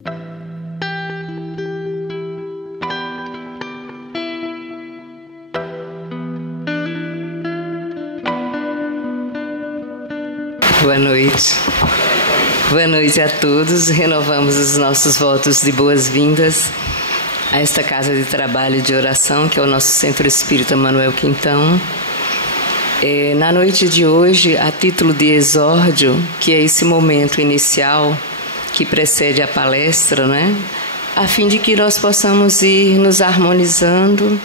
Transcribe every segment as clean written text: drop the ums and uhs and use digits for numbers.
Boa noite. Boa noite a todos. Renovamos os nossos votos de boas-vindas a esta casa de trabalho e de oração, que é o nosso Centro Espírita Manuel Quintão. Na noite de hoje, a título de exórdio, que é esse momento inicial que precede a palestra, né? A fim de que nós possamos ir nos harmonizando,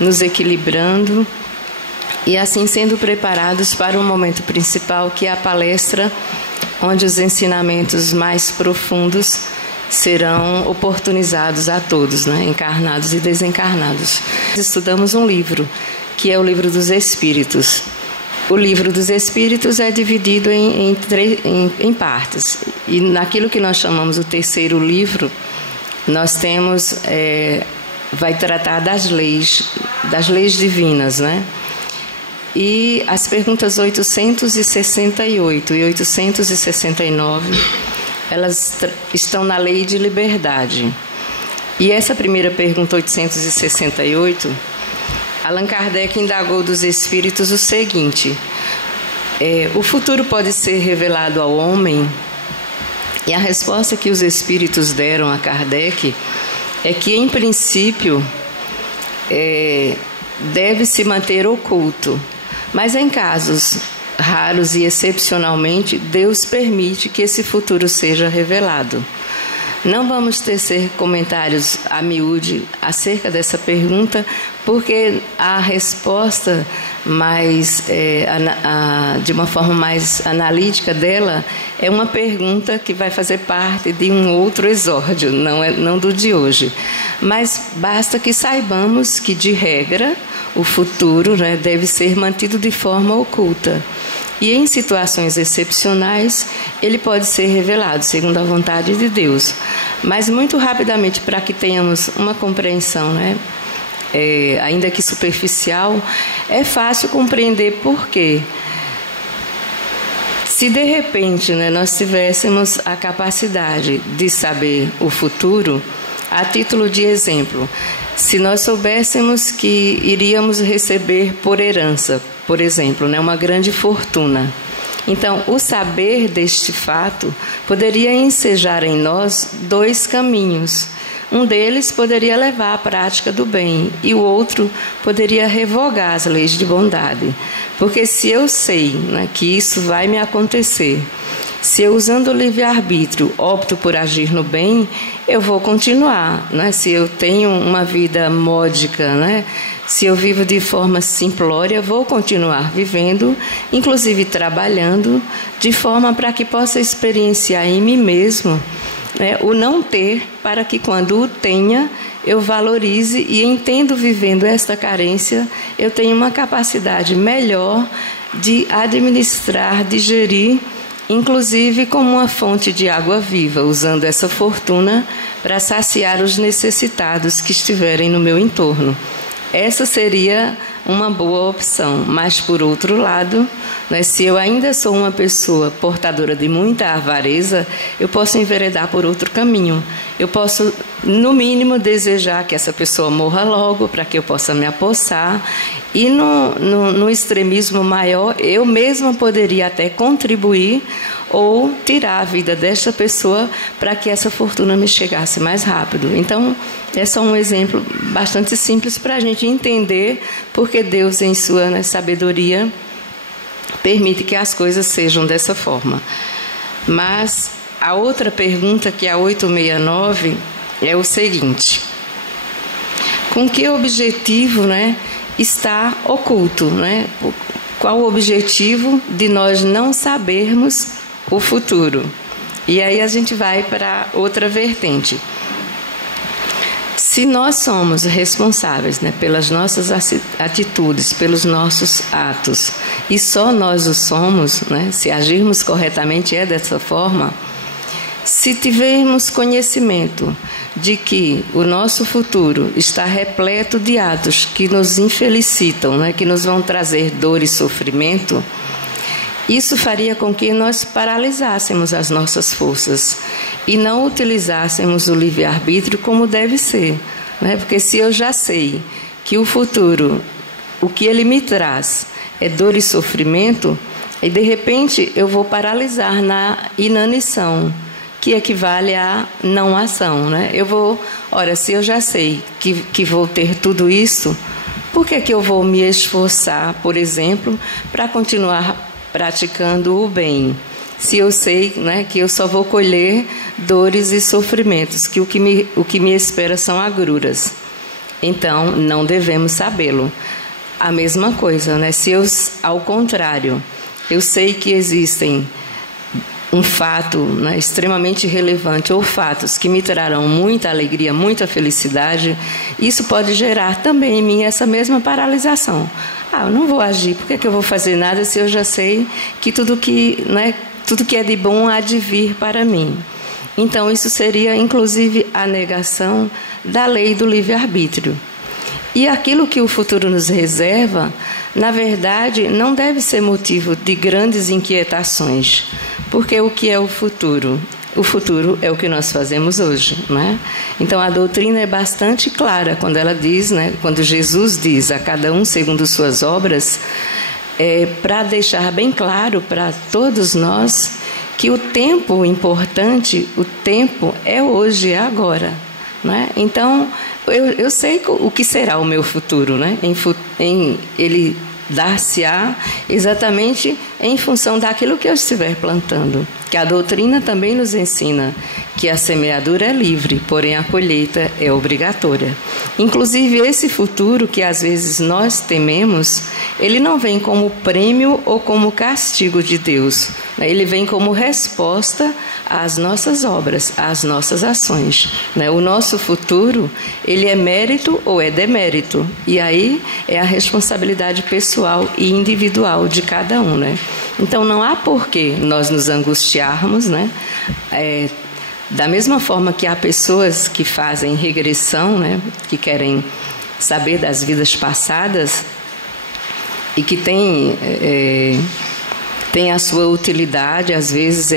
nos equilibrando e assim sendo preparados para o momento principal, que é a palestra, onde os ensinamentos mais profundos serão oportunizados a todos, né? Encarnados e desencarnados. Estudamos um livro, que é o Livro dos Espíritos. O Livro dos Espíritos é dividido em partes. E naquilo que nós chamamos o terceiro livro, nós temos, vai tratar das leis divinas, né? E as perguntas 868 e 869, elas estão na lei de liberdade. E essa primeira pergunta, 868, Allan Kardec indagou dos espíritos o seguinte: o futuro pode ser revelado ao homem? E a resposta que os espíritos deram a Kardec é que, em princípio, deve se manter oculto. Mas em casos raros e excepcionalmente, Deus permite que esse futuro seja revelado. Não vamos tecer comentários a miúde acerca dessa pergunta, porque a resposta de uma forma mais analítica dela é uma pergunta que vai fazer parte de um outro exórdio, não do de hoje. Mas basta que saibamos que, de regra, o futuro, né, deve ser mantido de forma oculta. E em situações excepcionais, ele pode ser revelado, segundo a vontade de Deus. Mas muito rapidamente, para que tenhamos uma compreensão, né, ainda que superficial, é fácil compreender por quê. Se de repente, né, nós tivéssemos a capacidade de saber o futuro, a título de exemplo, se nós soubéssemos que iríamos receber por herança, por exemplo, né, uma grande fortuna, então o saber deste fato poderia ensejar em nós dois caminhos. Um deles poderia levar à prática do bem e o outro poderia revogar as leis de bondade. Porque se eu sei, né, que isso vai me acontecer, se eu, usando o livre-arbítrio, opto por agir no bem, eu vou continuar, né? Se eu tenho uma vida módica, né? Se eu vivo de forma simplória, vou continuar vivendo, inclusive trabalhando, de forma para que possa experienciar em mim mesmo, né, o não ter, para que quando o tenha, eu valorize e, entendo vivendo esta carência, eu tenho uma capacidade melhor de administrar, de gerir, inclusive como uma fonte de água viva, usando essa fortuna para saciar os necessitados que estiverem no meu entorno. Essa seria uma boa opção, mas, por outro lado, né, se eu ainda sou uma pessoa portadora de muita avareza, eu posso enveredar por outro caminho. Eu posso, no mínimo, desejar que essa pessoa morra logo, para que eu possa me apossar, e no extremismo maior, eu mesma poderia até contribuir ou tirar a vida desta pessoa para que essa fortuna me chegasse mais rápido. Então, é só um exemplo bastante simples para a gente entender porque Deus, em sua sabedoria, permite que as coisas sejam dessa forma. Mas a outra pergunta, que é a 869, é o seguinte: com que objetivo, né, está oculto, né? Qual o objetivo de nós não sabermos o futuro? E aí a gente vai para outra vertente. Se nós somos responsáveis, né, pelas nossas atitudes, pelos nossos atos, e só nós o somos, né, se agirmos corretamente é dessa forma, se tivermos conhecimento de que o nosso futuro está repleto de atos que nos infelicitam, né, que nos vão trazer dor e sofrimento, Isso faria com que nós paralisássemos as nossas forças e não utilizássemos o livre-arbítrio como deve ser, né? Porque se eu já sei que o futuro, o que ele me traz é dor e sofrimento, e de repente eu vou paralisar na inanição, que equivale à não ação, né? Se eu já sei que vou ter tudo isso, por que eu vou me esforçar, por exemplo, para continuar praticando o bem? Se eu sei, né, que eu só vou colher dores e sofrimentos, que o que me espera são agruras. Então, não devemos sabê-lo. A mesma coisa, né? Se eu, ao contrário, eu sei que existem um fato, né, extremamente relevante, ou fatos que me trarão muita alegria, muita felicidade, isso pode gerar também em mim essa mesma paralisação. Eu não vou agir, por que eu vou fazer nada se eu já sei que tudo que é de bom há de vir para mim? Então, isso seria, inclusive, a negação da lei do livre-arbítrio. E aquilo que o futuro nos reserva, na verdade, não deve ser motivo de grandes inquietações. Porque o que é o futuro? O futuro é o que nós fazemos hoje, né? Então, a doutrina é bastante clara quando ela diz, né, quando Jesus diz a cada um segundo suas obras, para deixar bem claro para todos nós que o tempo importante, o tempo é hoje, é agora, né? Então, eu sei o que será o meu futuro, né? Ele dar-se-á exatamente em função daquilo que eu estiver plantando. Que a doutrina também nos ensina que a semeadura é livre, porém a colheita é obrigatória. Inclusive, esse futuro que às vezes nós tememos, ele não vem como prêmio ou como castigo de Deus. Ele vem como resposta às nossas obras, às nossas ações. O nosso futuro, ele é mérito ou é demérito. E aí é a responsabilidade pessoal e individual de cada um, né? Então, não há por que nós nos angustiarmos, né? Da mesma forma que há pessoas que fazem regressão, né? Que querem saber das vidas passadas e que têm a sua utilidade, às vezes,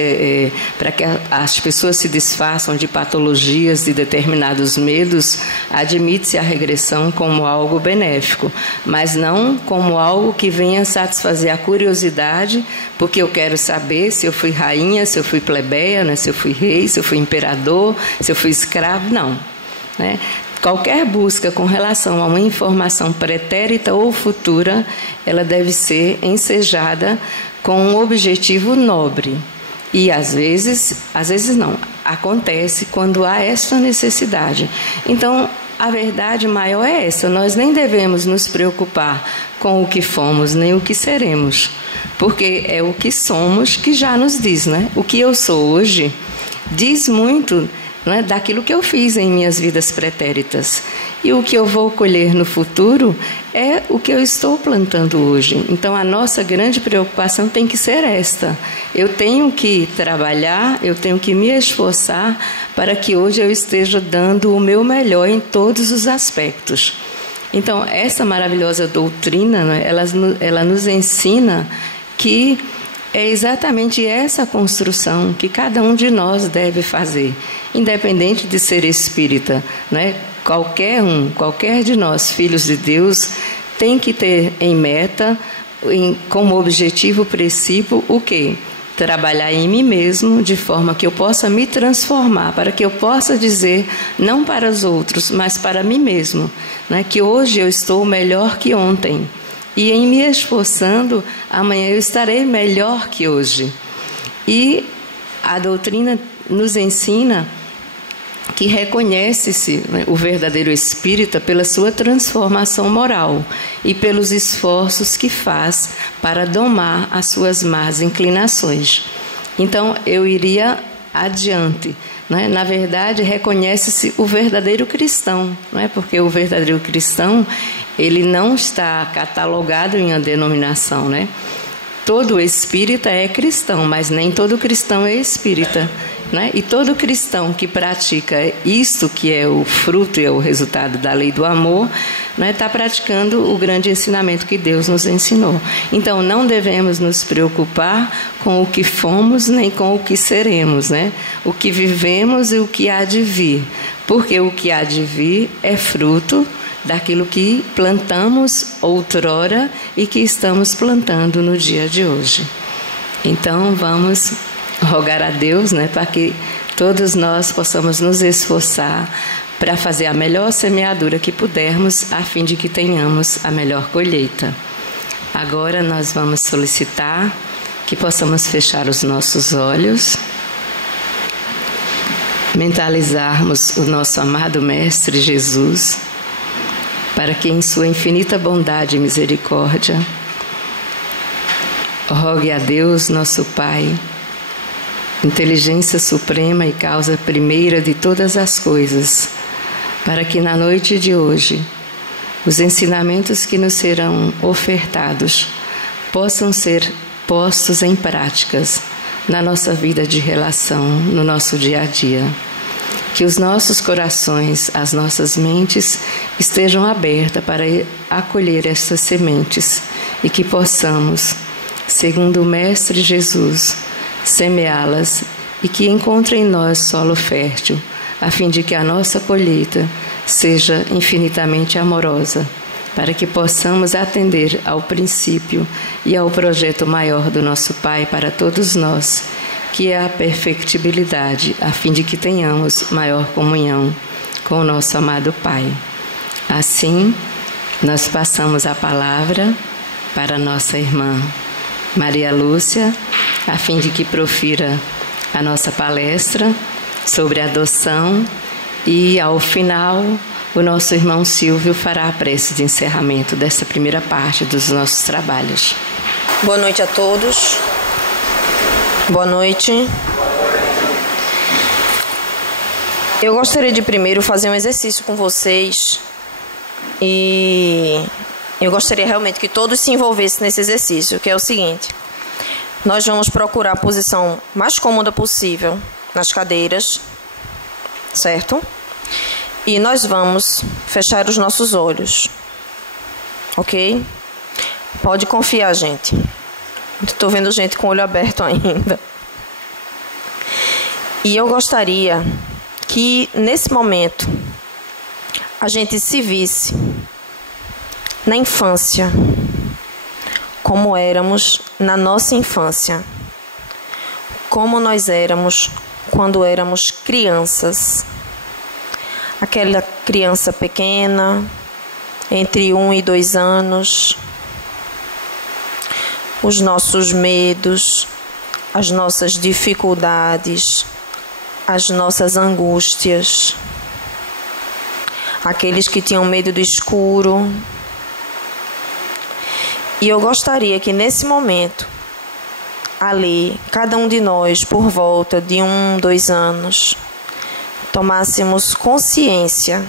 para que as pessoas se desfaçam de patologias, de determinados medos, admite-se a regressão como algo benéfico, mas não como algo que venha satisfazer a curiosidade, porque eu quero saber se eu fui rainha, se eu fui plebeia, né, se eu fui rei, se eu fui imperador, se eu fui escravo, não, né? Qualquer busca com relação a uma informação pretérita ou futura, ela deve ser ensejada com um objetivo nobre. E às vezes não, acontece quando há esta necessidade. Então, a verdade maior é essa: nós nem devemos nos preocupar com o que fomos, nem o que seremos, porque é o que somos que já nos diz, né? O que eu sou hoje diz muito, né, daquilo que eu fiz em minhas vidas pretéritas. E o que eu vou colher no futuro é o que eu estou plantando hoje. Então, a nossa grande preocupação tem que ser esta: eu tenho que trabalhar, eu tenho que me esforçar para que hoje eu esteja dando o meu melhor em todos os aspectos. Então, essa maravilhosa doutrina, né, ela nos ensina que é exatamente essa construção que cada um de nós deve fazer, independente de ser espírita, né? Qualquer de nós, filhos de Deus, tem que ter em meta, como objetivo princípio, o quê? Trabalhar em mim mesmo, de forma que eu possa me transformar, para que eu possa dizer, não para os outros, mas para mim mesmo, né? Que hoje eu estou melhor que ontem. E em me esforçando, amanhã eu estarei melhor que hoje. E a doutrina nos ensina que reconhece-se, né, o verdadeiro espírita pela sua transformação moral e pelos esforços que faz para domar as suas más inclinações. Então, eu iria adiante. Né? Na verdade, reconhece-se o verdadeiro cristão, não é? Porque o verdadeiro cristão, ele não está catalogado em uma denominação, né? Todo espírita é cristão, mas nem todo cristão é espírita. né? E todo cristão que pratica isto, que é o fruto e é o resultado da lei do amor, né, está praticando o grande ensinamento que Deus nos ensinou. Então, não devemos nos preocupar com o que fomos nem com o que seremos, né? O que vivemos e o que há de vir. Porque o que há de vir é fruto daquilo que plantamos outrora e que estamos plantando no dia de hoje. Então, vamos rogar a Deus, né, para que todos nós possamos nos esforçar para fazer a melhor semeadura que pudermos, a fim de que tenhamos a melhor colheita. Agora nós vamos solicitar que possamos fechar os nossos olhos, mentalizarmos o nosso amado Mestre Jesus, para que em sua infinita bondade e misericórdia rogue a Deus, nosso Pai, inteligência suprema e causa primeira de todas as coisas, para que na noite de hoje os ensinamentos que nos serão ofertados possam ser postos em práticas na nossa vida de relação, no nosso dia a dia. Que os nossos corações, as nossas mentes estejam abertas para acolher estas sementes e que possamos, segundo o Mestre Jesus, semeá-las e que encontre em nós solo fértil, a fim de que a nossa colheita seja infinitamente amorosa, para que possamos atender ao princípio e ao projeto maior do nosso Pai para todos nós, que é a perfectibilidade, a fim de que tenhamos maior comunhão com o nosso amado Pai. Assim, nós passamos a palavra para nossa irmã Maria Lúcia, a fim de que profira a nossa palestra sobre adoção e, ao final, o nosso irmão Silvio fará a prece de encerramento dessa primeira parte dos nossos trabalhos. Boa noite a todos. Boa noite. Eu gostaria de primeiro fazer um exercício com vocês e eu gostaria realmente que todos se envolvessem nesse exercício, que é o seguinte: nós vamos procurar a posição mais cômoda possível nas cadeiras, certo? E nós vamos fechar os nossos olhos, ok? Pode confiar, gente. Estou vendo gente com o olho aberto ainda. E eu gostaria que, nesse momento, a gente se visse na infância, como éramos na nossa infância, como nós éramos quando éramos crianças. Aquela criança pequena, entre 1 e 2 anos, os nossos medos, as nossas dificuldades, as nossas angústias, aqueles que tinham medo do escuro. E eu gostaria que nesse momento, ali, cada um de nós, por volta de 1, 2 anos, tomássemos consciência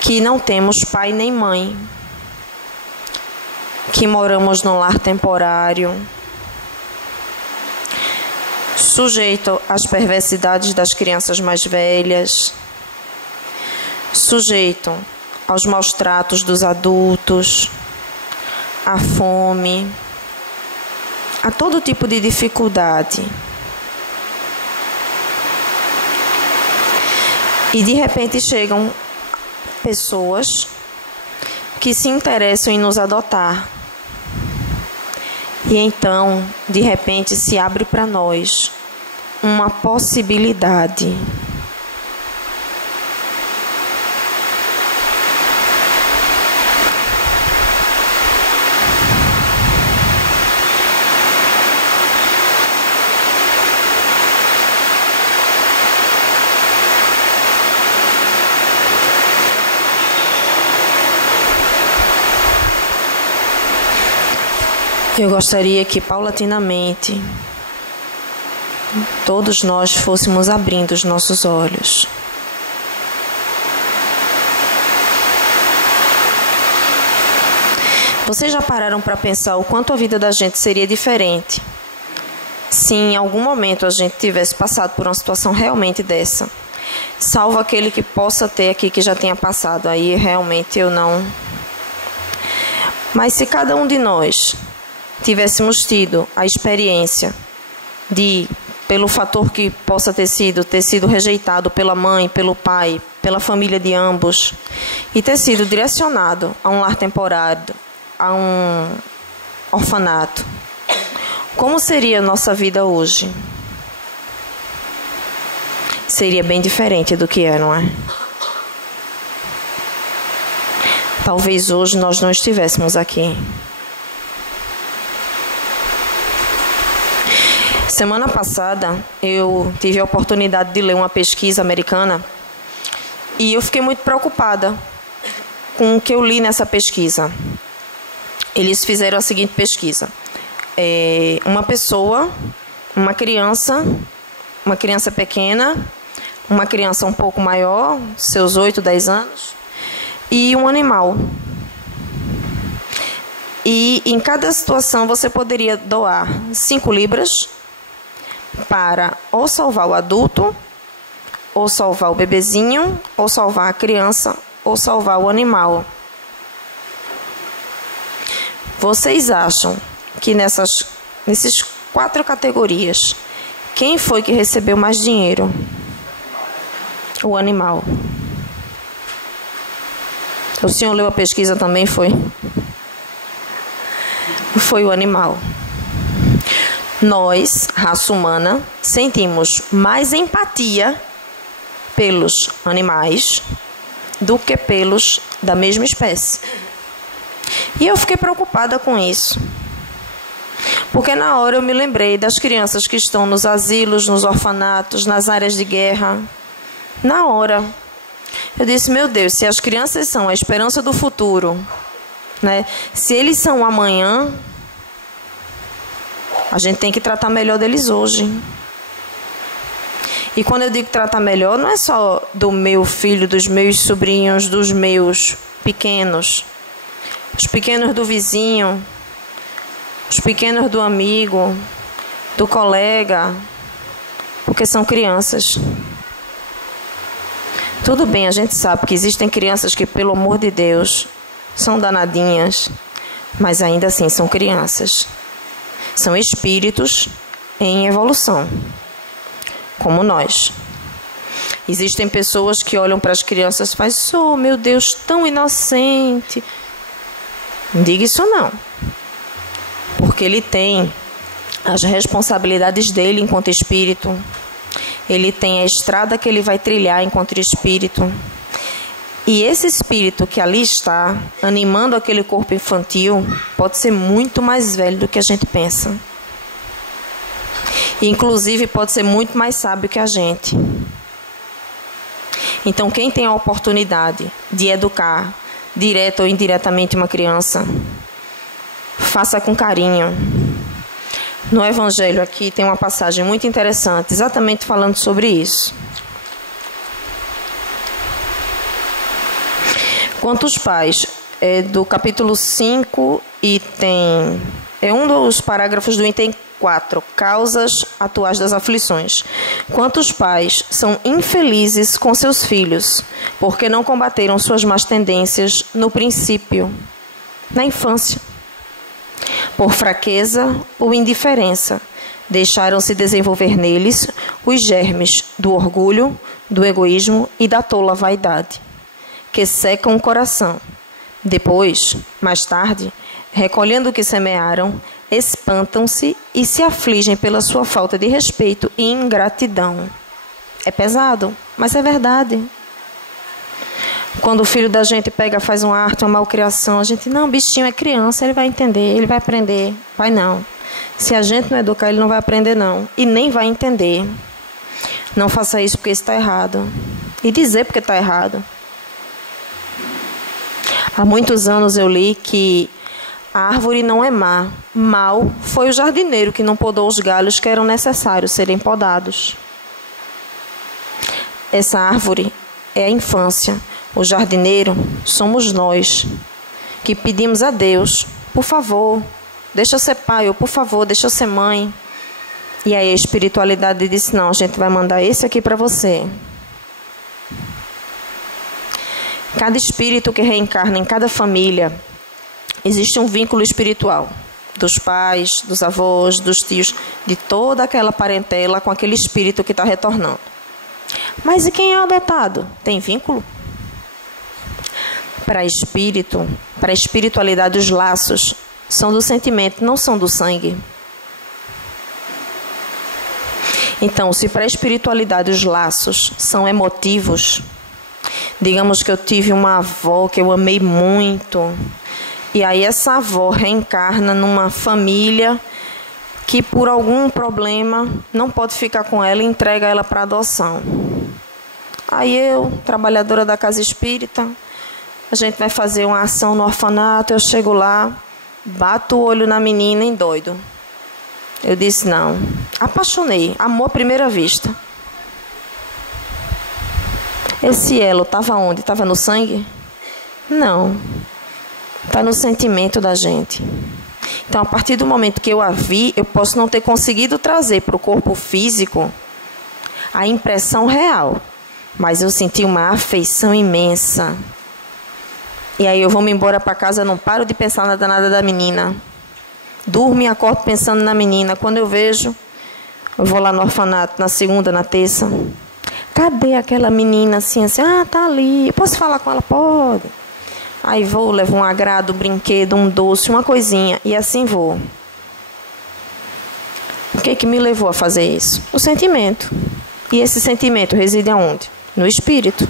que não temos pai nem mãe, que moramos num lar temporário, sujeito às perversidades das crianças mais velhas, sujeito aos maus tratos dos adultos, à fome, a todo tipo de dificuldade. E de repente chegam pessoas que se interessam em nos adotar. E então, de repente, se abre para nós uma possibilidade. Eu gostaria que, paulatinamente, todos nós fôssemos abrindo os nossos olhos. Vocês já pararam para pensar o quanto a vida da gente seria diferente se em algum momento a gente tivesse passado por uma situação realmente dessa, salvo aquele que possa ter aqui que já tenha passado, aí realmente eu não. Mas se cada um de nós tivéssemos tido a experiência de, pelo fator que possa ter sido rejeitado pela mãe, pelo pai, pela família de ambos, e ter sido direcionado a um lar temporário, a um orfanato, como seria a nossa vida hoje? Seria bem diferente do que é, não é? Talvez hoje nós não estivéssemos aqui. Semana passada eu tive a oportunidade de ler uma pesquisa americana e eu fiquei muito preocupada com o que eu li nessa pesquisa. Eles fizeram a seguinte pesquisa. Uma pessoa, uma criança pequena, uma criança um pouco maior, seus 8, 10 anos, e um animal. E em cada situação você poderia doar 5 libras para ou salvar o adulto, ou salvar o bebezinho, ou salvar a criança, ou salvar o animal. Vocês acham que nesses 4 categorias, quem foi que recebeu mais dinheiro? O animal. O senhor leu a pesquisa também, foi? Foi o animal. Nós, raça humana, sentimos mais empatia pelos animais do que pelos da mesma espécie. E eu fiquei preocupada com isso. Porque na hora eu me lembrei das crianças que estão nos asilos, nos orfanatos, nas áreas de guerra. Na hora. Eu disse, meu Deus, se as crianças são a esperança do futuro, né? Se eles são o amanhã, a gente tem que tratar melhor deles hoje. E quando eu digo tratar melhor, não é só do meu filho, dos meus sobrinhos, dos meus pequenos. Os pequenos do vizinho, os pequenos do amigo, do colega, porque são crianças. Tudo bem, a gente sabe que existem crianças que, pelo amor de Deus, são danadinhas, mas ainda assim são crianças. São espíritos em evolução, como nós. Existem pessoas que olham para as crianças e fazem, oh, meu Deus, tão inocente. Não diga isso não. Porque ele tem as responsabilidades dele enquanto espírito. Ele tem a estrada que ele vai trilhar enquanto espírito. E esse espírito que ali está, animando aquele corpo infantil, pode ser muito mais velho do que a gente pensa. E, inclusive, pode ser muito mais sábio que a gente. Então, quem tem a oportunidade de educar, direto ou indiretamente, uma criança, faça com carinho. No Evangelho aqui tem uma passagem muito interessante, exatamente falando sobre isso. Quantos pais, do capítulo 5, é um dos parágrafos do item 4, causas atuais das aflições. Quantos pais são infelizes com seus filhos, porque não combateram suas más tendências no princípio, na infância? Por fraqueza ou indiferença, deixaram-se desenvolver neles os germes do orgulho, do egoísmo e da tola vaidade, que secam o coração. Depois, mais tarde, recolhendo o que semearam, espantam-se e se afligem pela sua falta de respeito e ingratidão. É pesado, mas é verdade. Quando o filho da gente pega, faz uma arte, uma malcriação, a gente, não, bichinho é criança, ele vai entender, ele vai aprender. Vai não. Se a gente não educar, ele não vai aprender não. E nem vai entender. Não faça isso porque isso está errado. E dizer porque está errado. Há muitos anos eu li que a árvore não é má. Mal foi o jardineiro que não podou os galhos que eram necessários serem podados. Essa árvore é a infância. O jardineiro somos nós, que pedimos a Deus, por favor, deixa eu ser pai, ou por favor, deixa eu ser mãe. E aí a espiritualidade disse, não, a gente vai mandar esse aqui para você. Cada espírito que reencarna em cada família, existe um vínculo espiritual. Dos pais, dos avós, dos tios, de toda aquela parentela com aquele espírito que está retornando. Mas e quem é adotado? Tem vínculo? Para espírito, para a espiritualidade, os laços são do sentimento, não são do sangue. Então, se para a espiritualidade os laços são emotivos, digamos que eu tive uma avó que eu amei muito, e aí essa avó reencarna numa família que por algum problema não pode ficar com ela e entrega ela para adoção. Aí eu, trabalhadora da casa espírita, a gente vai fazer uma ação no orfanato, eu chego lá, bato o olho na menina em doido. Eu disse, não, apaixonei, amor à primeira vista. Esse elo estava onde? Estava no sangue? Não. Está no sentimento da gente. Então, a partir do momento que eu a vi, eu posso não ter conseguido trazer para o corpo físico a impressão real. Mas eu senti uma afeição imensa. E aí eu vou me embora para casa, não paro de pensar nada da menina. Durmo e acordo pensando na menina. Quando eu vejo, eu vou lá no orfanato, na segunda, na terça. Cadê aquela menina assim? Ah, tá ali. Eu posso falar com ela? Pode. Aí vou, levo um agrado, um brinquedo, um doce, uma coisinha. E assim vou. O que me levou a fazer isso? O sentimento. E esse sentimento reside aonde? No espírito.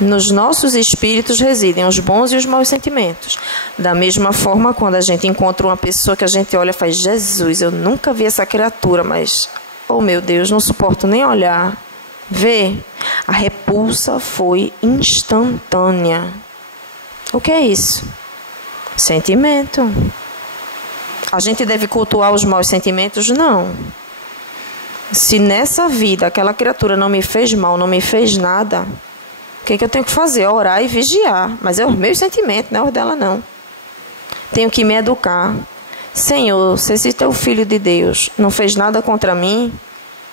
Nos nossos espíritos residem os bons e os maus sentimentos. Da mesma forma, quando a gente encontra uma pessoa que a gente olha e faz, Jesus, eu nunca vi essa criatura, mas, oh meu Deus, não suporto nem olhar. Vê, a repulsa foi instantânea. O que é isso? Sentimento. A gente deve cultuar os maus sentimentos? Não. Se nessa vida aquela criatura não me fez mal, não me fez nada, o que eu tenho que fazer? Orar e vigiar. Mas é o meu sentimento, não é o dela não. Tenho que me educar. Senhor, se esse teu filho de Deus não fez nada contra mim,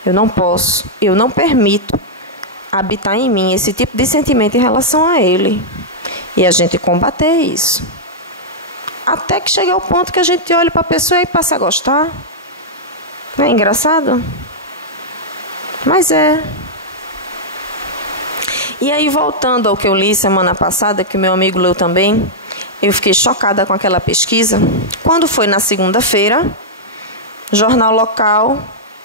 eu não posso, eu não permito habitar em mim esse tipo de sentimento em relação a ele. E a gente combater isso. Até que chegue ao ponto que a gente olha para a pessoa e passa a gostar. Não é engraçado? Mas é. E aí, voltando ao que eu li semana passada, que meu amigo leu também, eu fiquei chocada com aquela pesquisa. Quando foi na segunda-feira, jornal local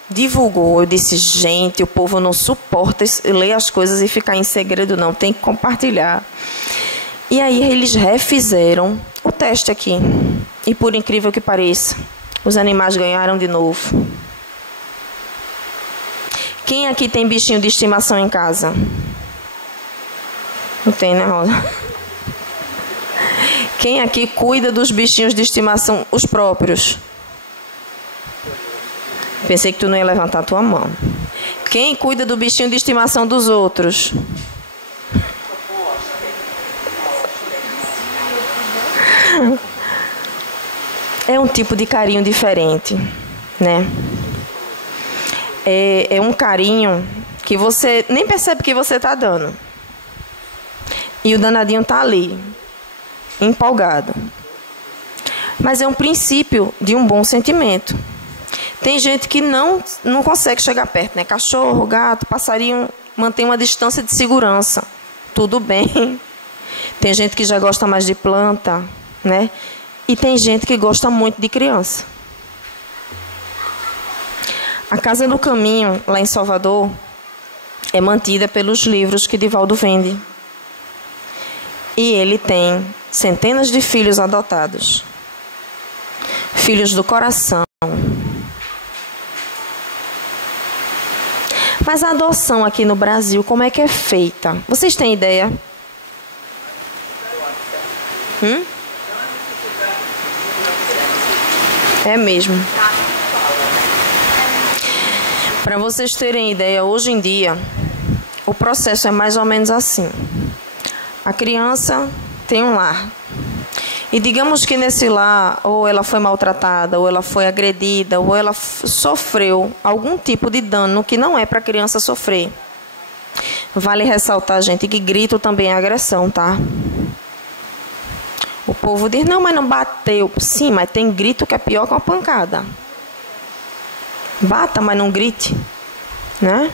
divulgou. Eu disse, gente, o povo não suporta ler as coisas e ficar em segredo, não. Tem que compartilhar. E aí eles refizeram o teste aqui. E por incrível que pareça, os animais ganharam de novo. Quem aqui tem bichinho de estimação em casa? Não tem, né, Rosa? Quem aqui cuida dos bichinhos de estimação, os próprios? Pensei que tu não ia levantar a tua mão. Quem cuida do bichinho de estimação dos outros? É um tipo de carinho diferente, né? É um carinho que você nem percebe que você está dando. E o danadinho está ali, empolgado. Mas é um princípio de um bom sentimento. Tem gente que não consegue chegar perto, né? Cachorro, gato, passarinho, mantém uma distância de segurança. Tudo bem. Tem gente que já gosta mais de planta, né? E tem gente que gosta muito de criança. A Casa do Caminho, lá em Salvador, é mantida pelos livros que Divaldo vende. E ele tem centenas de filhos adotados. Filhos do coração. Mas a adoção aqui no Brasil, como é que é feita? Vocês têm ideia? É mesmo. Para vocês terem ideia, hoje em dia, o processo é mais ou menos assim. A criança tem um lar. E digamos que nesse lar, ou ela foi maltratada, ou ela foi agredida, ou ela sofreu algum tipo de dano que não é para a criança sofrer. Vale ressaltar, gente, que grito também é agressão, tá? O povo diz, não, mas não bateu. Sim, mas tem grito que é pior que uma pancada. Bata, mas não grite, né?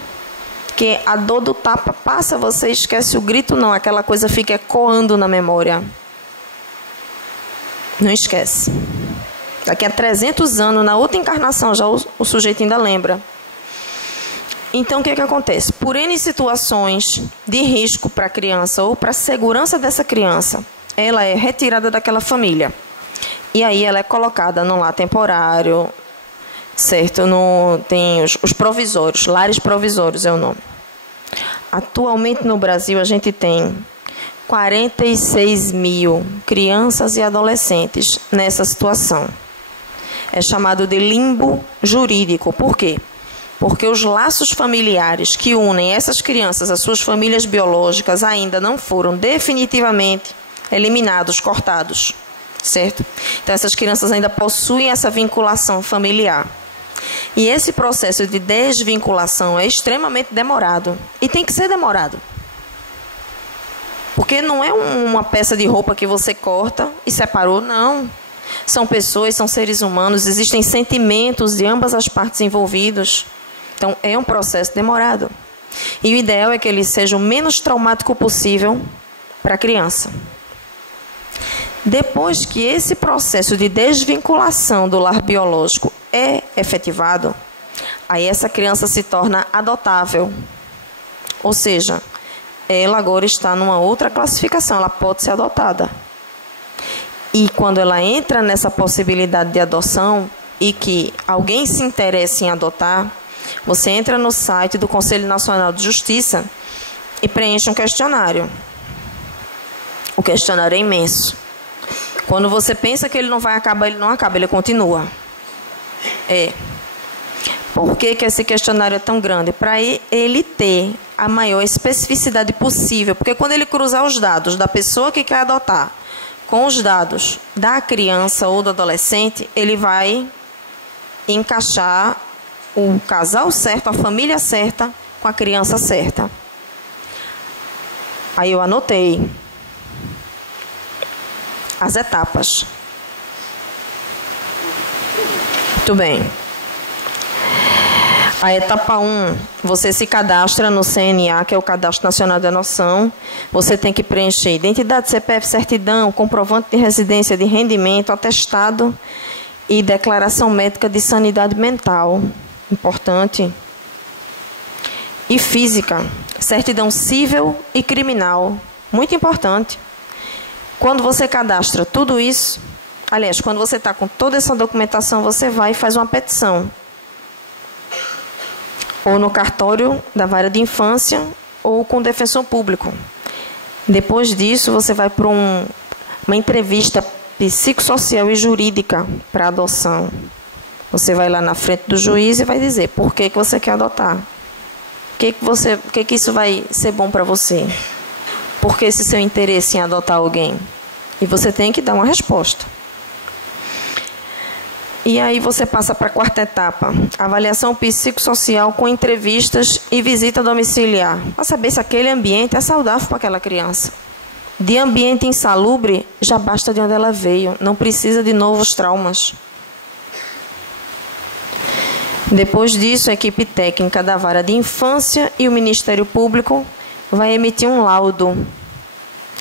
Porque a dor do tapa passa, você esquece o grito, não. Aquela coisa fica ecoando na memória. Não esquece. Daqui a 300 anos, na outra encarnação, já o sujeito ainda lembra. Então, o que acontece? Por N situações de risco para a criança ou para a segurança dessa criança, ela é retirada daquela família. E aí ela é colocada num lar temporário, certo? Tem os provisórios, lares provisórios é o nome. Atualmente no Brasil a gente tem 46 mil crianças e adolescentes nessa situação. É chamado de limbo jurídico. Por quê? Porque os laços familiares que unem essas crianças às suas famílias biológicas ainda não foram definitivamente eliminados, cortados, certo? Então essas crianças ainda possuem essa vinculação familiar. E esse processo de desvinculação é extremamente demorado. E tem que ser demorado. Porque não é uma peça de roupa que você corta e separou, não. São pessoas, são seres humanos, existem sentimentos de ambas as partes envolvidas. Então, é um processo demorado. E o ideal é que ele seja o menos traumático possível para a criança. Depois que esse processo de desvinculação do lar biológico é efetivado, aí essa criança se torna adotável. Ou seja, ela agora está numa outra classificação, ela pode ser adotada. E quando ela entra nessa possibilidade de adoção e que alguém se interessa em adotar, você entra no site do Conselho Nacional de Justiça e preenche um questionário. O questionário é imenso. Quando você pensa que ele não vai acabar, ele não acaba, ele continua. Por que esse questionário é tão grande? Para ele ter a maior especificidade possível. Porque quando ele cruzar os dados da pessoa que quer adotar com os dados da criança ou do adolescente, ele vai encaixar o casal certo, a família certa, com a criança certa. Aí eu anotei as etapas. Muito bem. A etapa 1, você se cadastra no CNA, que é o Cadastro Nacional de Adoção. Você tem que preencher identidade, CPF, certidão, comprovante de residência, de rendimento, atestado e declaração médica de sanidade mental. Importante. E física, certidão civil e criminal. Muito importante. Quando você cadastra tudo isso, aliás, quando você está com toda essa documentação, você vai e faz uma petição. Ou no cartório da vara de infância, ou com o defensor público. Depois disso, você vai para uma entrevista psicossocial e jurídica para adoção. Você vai lá na frente do juiz e vai dizer por que você quer adotar. Por que isso vai ser bom para você? Por que esse seu interesse em adotar alguém? E você tem que dar uma resposta. E aí você passa para a quarta etapa, avaliação psicossocial com entrevistas e visita domiciliar, para saber se aquele ambiente é saudável para aquela criança. De ambiente insalubre, já basta de onde ela veio, não precisa de novos traumas. Depois disso, a equipe técnica da vara de infância e o Ministério Público vai emitir um laudo.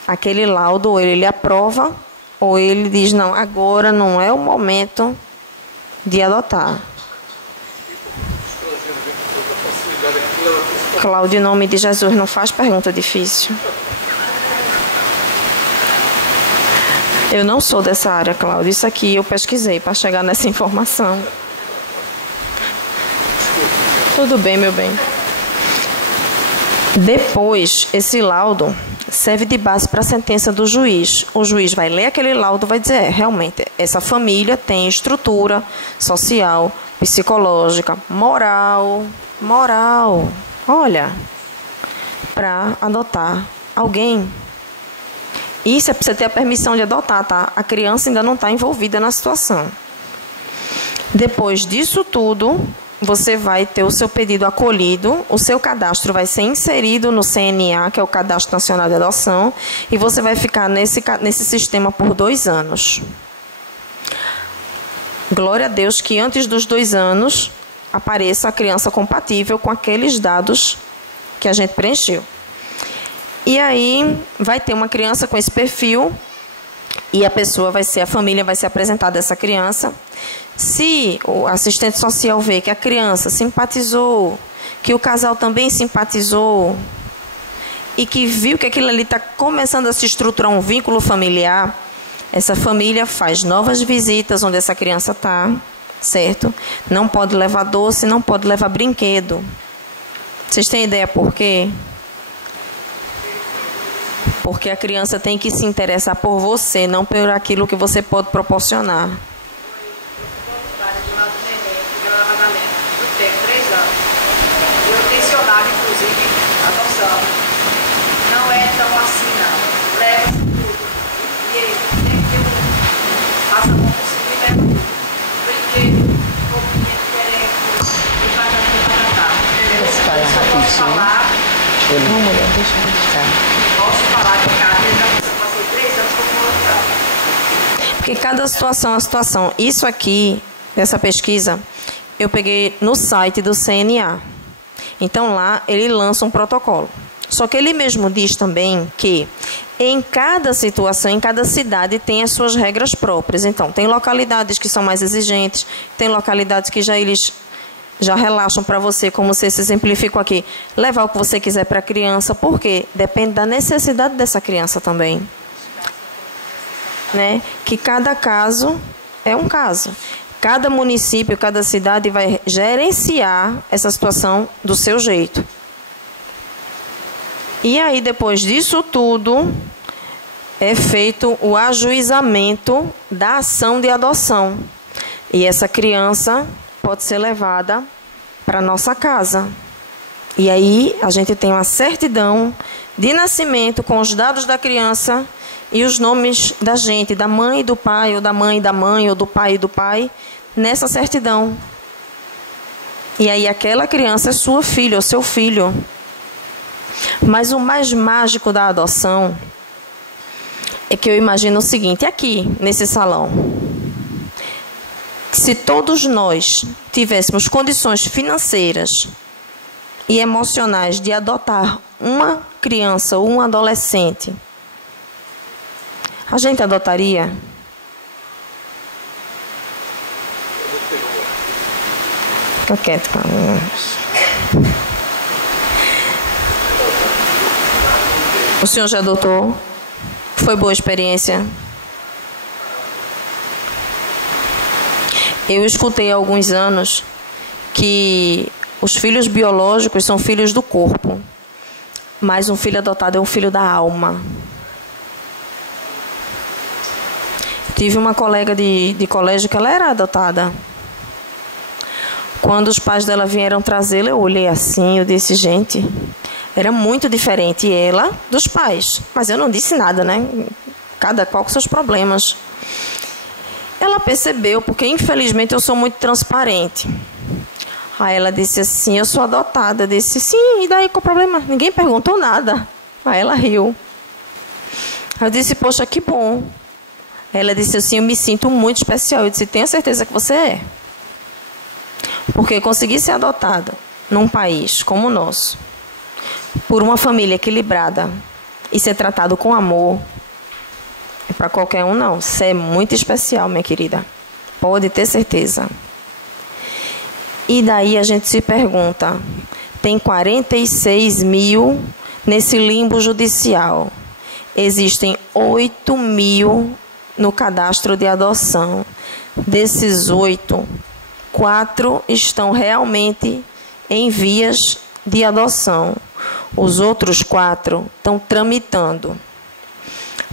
Aquele laudo, ou ele aprova, ou ele diz, não, agora não é o momento de adotar. Cláudio, em nome de Jesus, não faz pergunta difícil. Eu não sou dessa área, Cláudio. Isso aqui eu pesquisei para chegar nessa informação. Tudo bem, meu bem. Depois, esse laudo serve de base para a sentença do juiz. O juiz vai ler aquele laudo e vai dizer, realmente, essa família tem estrutura social, psicológica, moral, olha, para adotar alguém. Isso é para você ter a permissão de adotar, tá? A criança ainda não está envolvida na situação. Depois disso tudo, você vai ter o seu pedido acolhido, o seu cadastro vai ser inserido no CNA, que é o Cadastro Nacional de Adoção, e você vai ficar nesse sistema por 2 anos. Glória a Deus que antes dos 2 anos apareça a criança compatível com aqueles dados que a gente preencheu. E aí vai ter uma criança com esse perfil e a família vai ser apresentada a essa criança. Se o assistente social vê que a criança simpatizou, que o casal também simpatizou e que viu que aquilo ali está começando a se estruturar um vínculo familiar, essa família faz novas visitas onde essa criança está, certo? Não pode levar doce, não pode levar brinquedo. Vocês têm ideia por quê? Porque a criança tem que se interessar por você, não por aquilo que você pode proporcionar. Eu tensionava, inclusive, a adoção. Não é tão assim, não. Leva tudo. E aí, tem que ter passa a mão por cima e leva tudo. Brinquedo, roupinha diferente, e vai dar. Posso falar rapidinho? Não, mulher, deixa eu ficar. Posso falar de casa, eu passei 3 anos com o. Porque cada situação é uma situação. Isso aqui, essa pesquisa, eu peguei no site do CNA. Então lá ele lança um protocolo. Só que ele mesmo diz também que em cada situação, em cada cidade tem as suas regras próprias. Então tem localidades que são mais exigentes, tem localidades que eles já relaxam para você, como você se exemplificou aqui, levar o que você quiser para a criança, porque depende da necessidade dessa criança também. Né? Que cada caso é um caso. Cada município, cada cidade vai gerenciar essa situação do seu jeito. E aí, depois disso tudo, é feito o ajuizamento da ação de adoção. E essa criança pode ser levada para a nossa casa. E aí, a gente tem uma certidão de nascimento com os dados da criança e os nomes da gente, da mãe e do pai, ou da mãe e da mãe, ou do pai e do pai, nessa certidão. E aí aquela criança é sua filha ou seu filho. Mas o mais mágico da adoção é que eu imagino o seguinte, aqui, nesse salão. Se todos nós tivéssemos condições financeiras e emocionais de adotar uma criança ou um adolescente, a gente adotaria? Fica quieto, cara. O senhor já adotou? Foi boa a experiência? Eu escutei há alguns anos que os filhos biológicos são filhos do corpo, mas um filho adotado é um filho da alma. Tive uma colega de colégio que ela era adotada. Quando os pais dela vieram trazê-la, eu olhei assim, eu disse, gente, era muito diferente ela dos pais. Mas eu não disse nada, né? Cada qual com seus problemas. Ela percebeu, porque infelizmente eu sou muito transparente. Aí ela disse assim, eu sou adotada. Eu disse, sim, e daí qual o problema? Ninguém perguntou nada. Aí ela riu. Eu disse, poxa, que bom. Ela disse assim, eu me sinto muito especial. Eu disse, tenho certeza que você é. Porque conseguir ser adotada num país como o nosso, por uma família equilibrada e ser tratado com amor, é para qualquer um não. Você é muito especial, minha querida. Pode ter certeza. E daí a gente se pergunta, tem 46 mil nesse limbo judicial. Existem 8 mil no cadastro de adoção. Desses 8, 4 estão realmente em vias de adoção. Os outros 4 estão tramitando.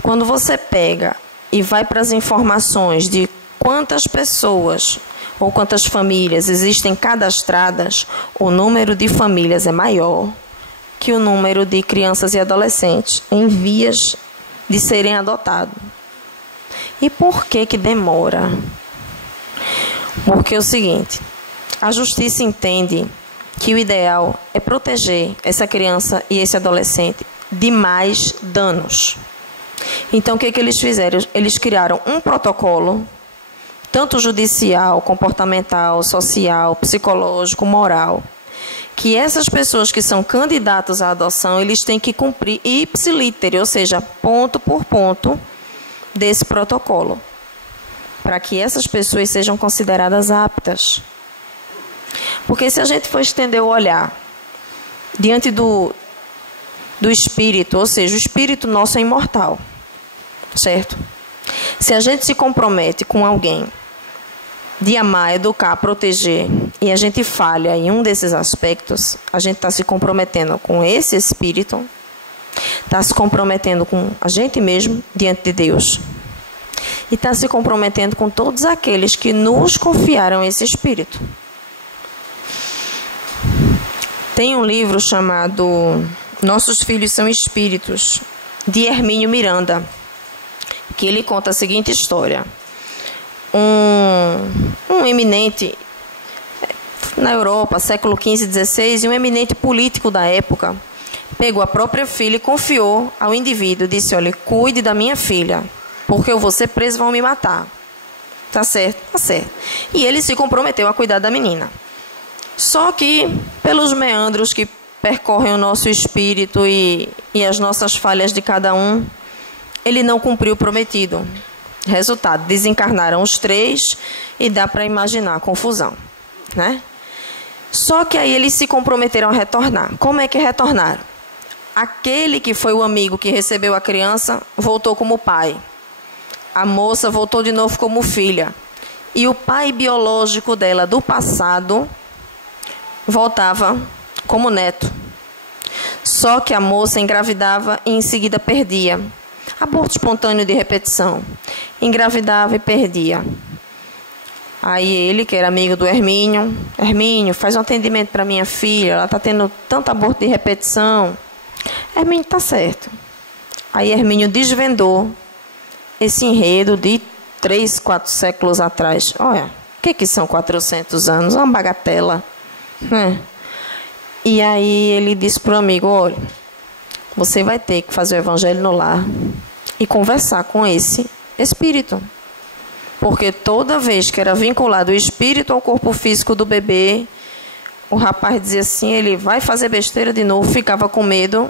Quando você pega e vai para as informações de quantas pessoas ou quantas famílias existem cadastradas, o número de famílias é maior que o número de crianças e adolescentes em vias de serem adotados. E por que demora? Porque é o seguinte, a justiça entende que o ideal é proteger essa criança e esse adolescente de mais danos. Então, o que eles fizeram? Eles criaram um protocolo, tanto judicial, comportamental, social, psicológico, moral, que essas pessoas que são candidatos à adoção, eles têm que cumprir ipsiliter, ou seja, ponto por ponto desse protocolo, para que essas pessoas sejam consideradas aptas. Porque se a gente for estender o olhar diante do espírito, ou seja, o espírito nosso é imortal, certo? Se a gente se compromete com alguém de amar, educar, proteger, e a gente falha em um desses aspectos, a gente está se comprometendo com esse espírito, está se comprometendo com a gente mesmo diante de Deus, e está se comprometendo com todos aqueles que nos confiaram esse espírito. Tem um livro chamado Nossos Filhos São Espíritos, de Hermínio Miranda, que ele conta a seguinte história. Um eminente na Europa, século XV e XVI, e um eminente político da época, pegou a própria filha e confiou ao indivíduo, disse, olha, cuide da minha filha, porque eu vou ser preso e vão me matar. Tá certo? Tá certo. E ele se comprometeu a cuidar da menina. Só que, pelos meandros que percorrem o nosso espírito e as nossas falhas de cada um, ele não cumpriu o prometido. Resultado, desencarnaram os três e dá para imaginar a confusão, né? Só que aí eles se comprometeram a retornar. Como é que retornaram? Aquele que foi o amigo que recebeu a criança voltou como pai. A moça voltou de novo como filha. E o pai biológico dela do passado voltava como neto. Só que a moça engravidava e em seguida perdia. Aborto espontâneo de repetição. Engravidava e perdia. Aí ele, que era amigo do Hermínio, Hermínio, faz um atendimento para minha filha, ela está tendo tanto aborto de repetição. Hermínio, está certo. Aí Hermínio desvendou esse enredo de 3, 4 séculos atrás. Olha, o que são 400 anos? Uma bagatela. E aí ele disse para o amigo, olha, você vai ter que fazer o evangelho no lar e conversar com esse espírito. Porque toda vez que era vinculado o espírito ao corpo físico do bebê, o rapaz dizia assim, ele vai fazer besteira de novo, ficava com medo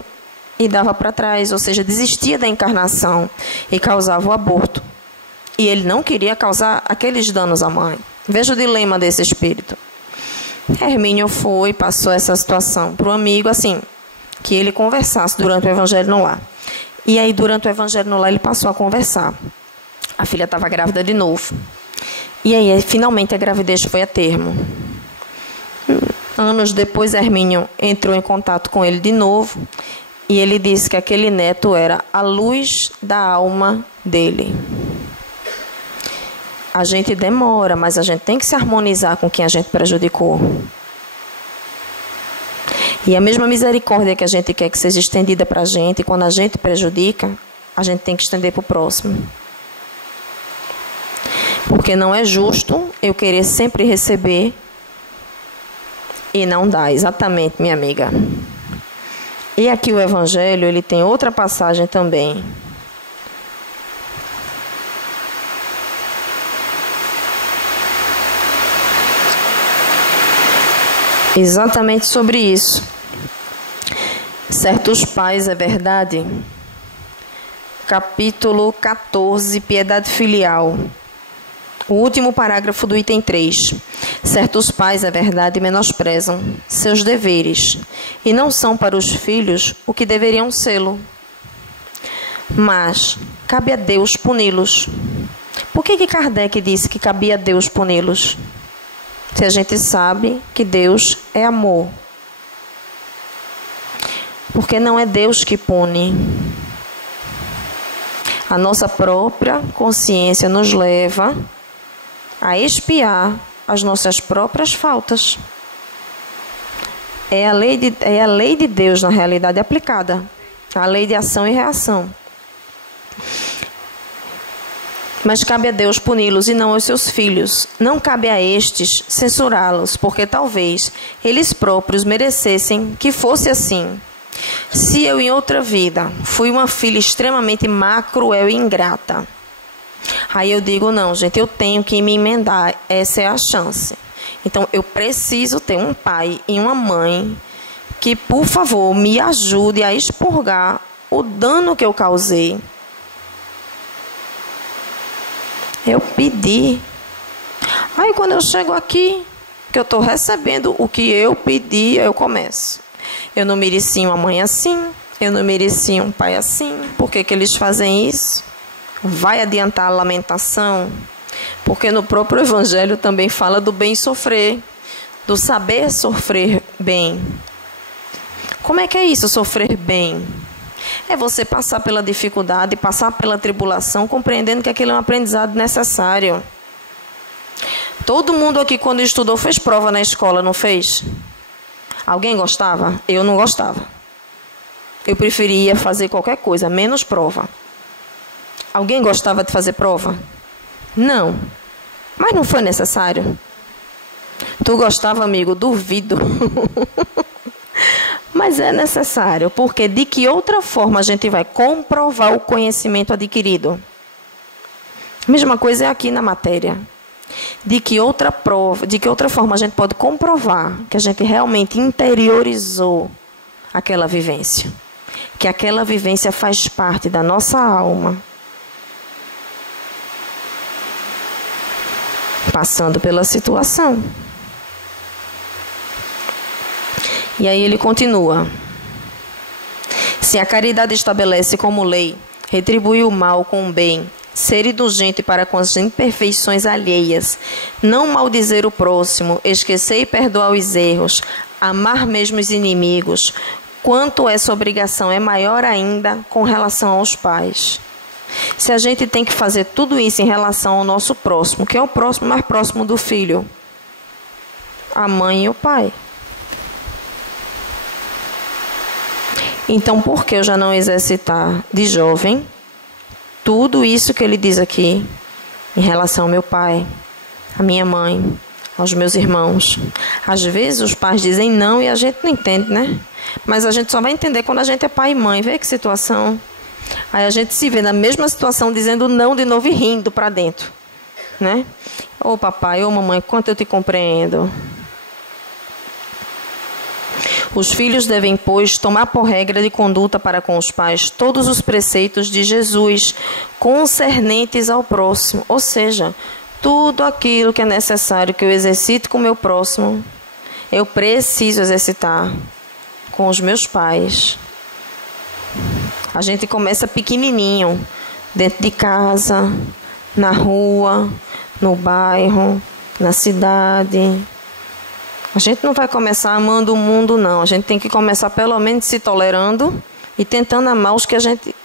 e dava para trás, ou seja, desistia da encarnação e causava o aborto. E ele não queria causar aqueles danos à mãe. Veja o dilema desse espírito. Hermínio foi e passou essa situação para o amigo, assim, que ele conversasse durante o evangelho no lar. E aí, durante o evangelho no lar, ele passou a conversar. A filha estava grávida de novo. E aí, finalmente, a gravidez foi a termo. Anos depois, Hermínio entrou em contato com ele de novo. E ele disse que aquele neto era a luz da alma dele. A gente demora, mas a gente tem que se harmonizar com quem a gente prejudicou. E a mesma misericórdia que a gente quer que seja estendida para a gente, quando a gente prejudica, a gente tem que estender para o próximo. Porque não é justo eu querer sempre receber e não dar. Exatamente, minha amiga. E aqui o Evangelho, ele tem outra passagem também. Exatamente sobre isso. Certos pais, é verdade. Capítulo 14, piedade filial. O último parágrafo do item 3. Certos pais, é verdade, menosprezam seus deveres e não são para os filhos o que deveriam sê-lo. Mas cabe a Deus puni-los. Por que Kardec disse que cabia a Deus puni-los? Se a gente sabe que Deus é amor. Porque não é Deus que pune. A nossa própria consciência nos leva a expiar as nossas próprias faltas. É a lei de Deus, na realidade, aplicada. A lei de ação e reação. Mas cabe a Deus puni-los e não aos seus filhos. Não cabe a estes censurá-los, porque talvez eles próprios merecessem que fosse assim. Se eu em outra vida fui uma filha extremamente má, cruel e ingrata, aí eu digo, não, gente, eu tenho que me emendar, essa é a chance. Então eu preciso ter um pai e uma mãe que, por favor, me ajude a expurgar o dano que eu causei. Eu pedi. Aí quando eu chego aqui, que eu estou recebendo o que eu pedi, eu começo. Eu não merecia uma mãe assim, eu não merecia um pai assim. Por que que eles fazem isso? Vai adiantar a lamentação? Porque no próprio Evangelho também fala do bem sofrer, do saber sofrer bem. Como é que é isso, sofrer bem? É você passar pela dificuldade, passar pela tribulação, compreendendo que aquilo é um aprendizado necessário. Todo mundo aqui, quando estudou, fez prova na escola, não fez? Alguém gostava? Eu não gostava. Eu preferia fazer qualquer coisa, menos prova. Alguém gostava de fazer prova? Não. Mas não foi necessário. Tu gostava, amigo? Duvido. Mas é necessário, porque de que outra forma a gente vai comprovar o conhecimento adquirido? A mesma coisa é aqui na matéria. De que outra forma a gente pode comprovar que a gente realmente interiorizou aquela vivência? Que aquela vivência faz parte da nossa alma. Passando pela situação. E aí ele continua. Se a caridade estabelece como lei retribuir o mal com o bem, ser indulgente para com as imperfeições alheias, não maldizer o próximo, esquecer e perdoar os erros, amar mesmo os inimigos, quanto essa obrigação é maior ainda com relação aos pais. Se a gente tem que fazer tudo isso em relação ao nosso próximo, que é o próximo mais próximo do filho, a mãe e o pai. Então, por que eu já não exercitar de jovem tudo isso que ele diz aqui em relação ao meu pai, à minha mãe, aos meus irmãos? Às vezes os pais dizem não e a gente não entende, né? Mas a gente só vai entender quando a gente é pai e mãe. Vê que situação. Aí a gente se vê na mesma situação dizendo não de novo e rindo para dentro, né? Ô papai, ô mamãe, quanto eu te compreendo. Os filhos devem, pois, tomar por regra de conduta para com os pais todos os preceitos de Jesus concernentes ao próximo. Ou seja, tudo aquilo que é necessário que eu exercite com o meu próximo, eu preciso exercitar com os meus pais. A gente começa pequenininho, dentro de casa, na rua, no bairro, na cidade. A gente não vai começar amando o mundo, não. A gente tem que começar pelo menos se tolerando e tentando amar os que a gente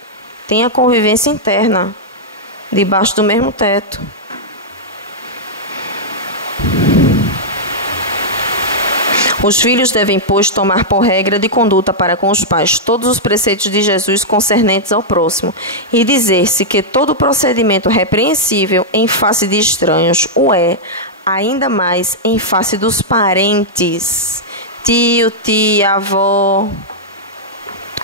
tem a convivência interna, debaixo do mesmo teto. Os filhos devem, pois, tomar por regra de conduta para com os pais todos os preceitos de Jesus concernentes ao próximo e dizer-se que todo procedimento repreensível em face de estranhos o é, ainda mais em face dos parentes, tio, tia, avó,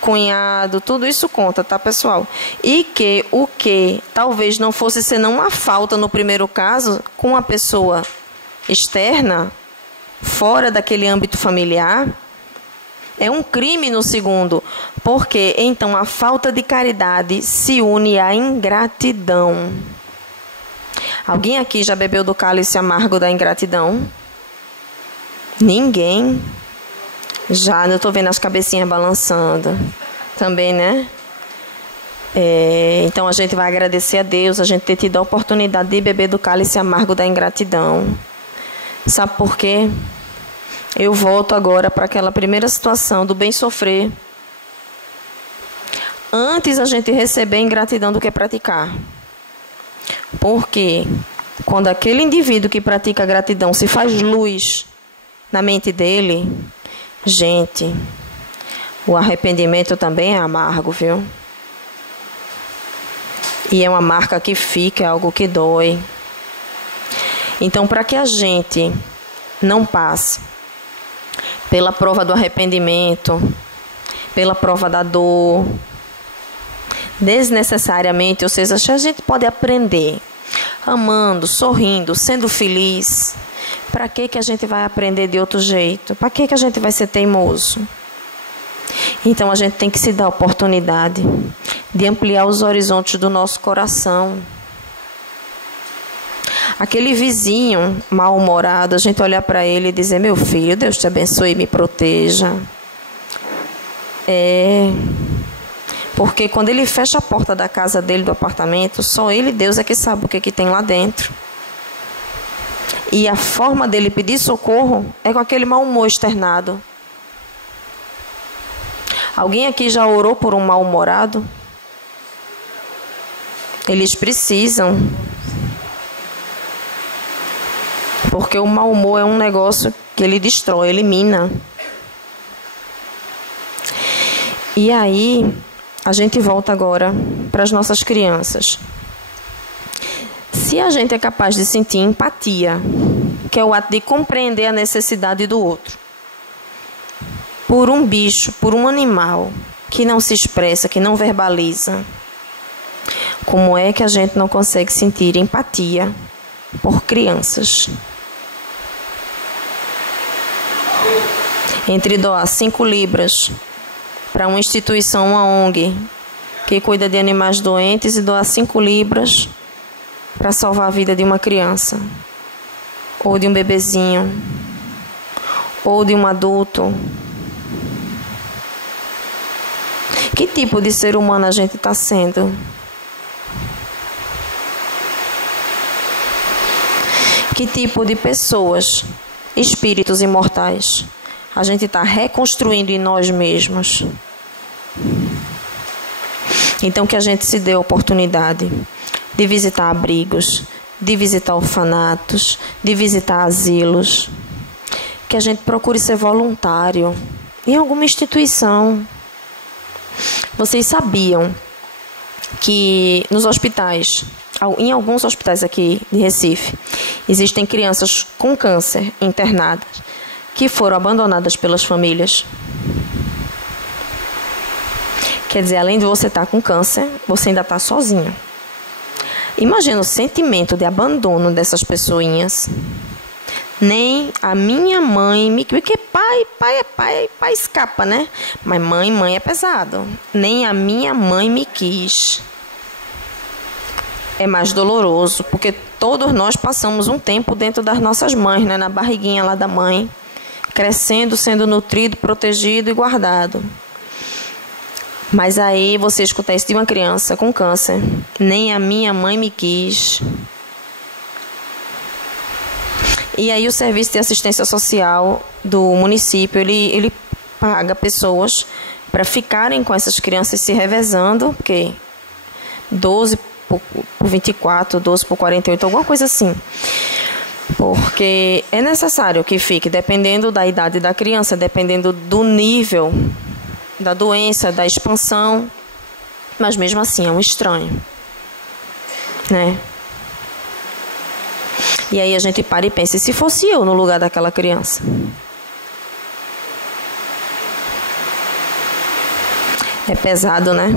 cunhado, tudo isso conta, tá, pessoal? E que o que talvez não fosse senão uma falta no primeiro caso, com a pessoa externa, fora daquele âmbito familiar, é um crime no segundo, porque então a falta de caridade se une à ingratidão. Alguém aqui já bebeu do cálice amargo da ingratidão? Ninguém? Já, eu estou vendo as cabecinhas balançando. Também, né? Então a gente vai agradecer a Deus, a gente ter tido a oportunidade de beber do cálice amargo da ingratidão. Sabe por quê? Eu volto agora para aquela primeira situação do bem sofrer. Antes a gente receber ingratidão do que praticar. Porque quando aquele indivíduo que pratica a gratidão se faz luz na mente dele, gente, o arrependimento também é amargo, viu? E é uma marca que fica, é algo que dói. Então, para que a gente não passe pela prova do arrependimento, pela prova da dor, desnecessariamente, ou seja, a gente pode aprender amando, sorrindo, sendo feliz. Para que a gente vai aprender de outro jeito? Para que a gente vai ser teimoso? Então, a gente tem que se dar a oportunidade de ampliar os horizontes do nosso coração. Aquele vizinho mal-humorado, a gente olhar para ele e dizer: meu filho, Deus te abençoe e me proteja. Porque quando ele fecha a porta da casa dele, do apartamento, só ele e Deus é que sabe o que tem lá dentro. E a forma dele pedir socorro é com aquele mau humor externado. Alguém aqui já orou por um mal-humorado? Eles precisam. Porque o mau humor é um negócio que ele destrói, elimina. E aí, a gente volta agora para as nossas crianças. Se a gente é capaz de sentir empatia, que é o ato de compreender a necessidade do outro, por um bicho, por um animal que não se expressa, que não verbaliza, como é que a gente não consegue sentir empatia por crianças? Entre doar 5 libras para uma instituição, uma ONG, que cuida de animais doentes, e doar 5 libras para salvar a vida de uma criança, ou de um bebezinho, ou de um adulto. Que tipo de ser humano a gente está sendo? Que tipo de pessoas, espíritos imortais, a gente está reconstruindo em nós mesmos? Então, que a gente se dê a oportunidade de visitar abrigos, de visitar orfanatos, de visitar asilos. Que a gente procure ser voluntário em alguma instituição. Vocês sabiam que nos hospitais, em alguns hospitais aqui de Recife, existem crianças com câncer internadas que foram abandonadas pelas famílias? Quer dizer, além de você estar com câncer, você ainda está sozinho. Imagina o sentimento de abandono dessas pessoinhas. Nem a minha mãe me... Porque pai escapa, né? Mas mãe é pesado. Nem a minha mãe me quis. É mais doloroso, porque todos nós passamos um tempo dentro das nossas mães, né? Na barriguinha lá da mãe, crescendo, sendo nutrido, protegido e guardado. Mas aí você escuta isso de uma criança com câncer. Nem a minha mãe me quis. E aí o serviço de assistência social do município, ele paga pessoas para ficarem com essas crianças se revezando, porque 12 por 24, 12 por 48, alguma coisa assim. Porque é necessário que fique, dependendo da idade da criança, dependendo do nível da doença, da expansão, mas mesmo assim é um estranho, né? E aí a gente para e pensa: e se fosse eu no lugar daquela criança? É pesado, né?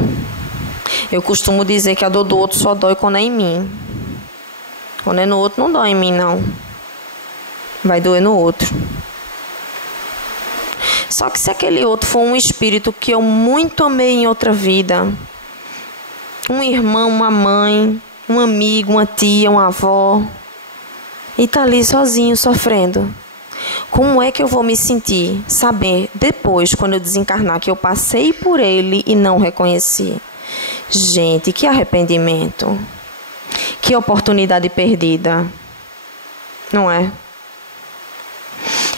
Eu costumo dizer que a dor do outro só dói quando é em mim. Quando é no outro, não dói em mim, não. Vai doer no outro. Só que se aquele outro for um espírito que eu muito amei em outra vida, um irmão, uma mãe, um amigo, uma tia, uma avó, e está ali sozinho, sofrendo, como é que eu vou me sentir? Saber depois, quando eu desencarnar, que eu passei por ele e não reconheci. Gente, que arrependimento. Que oportunidade perdida. Não é?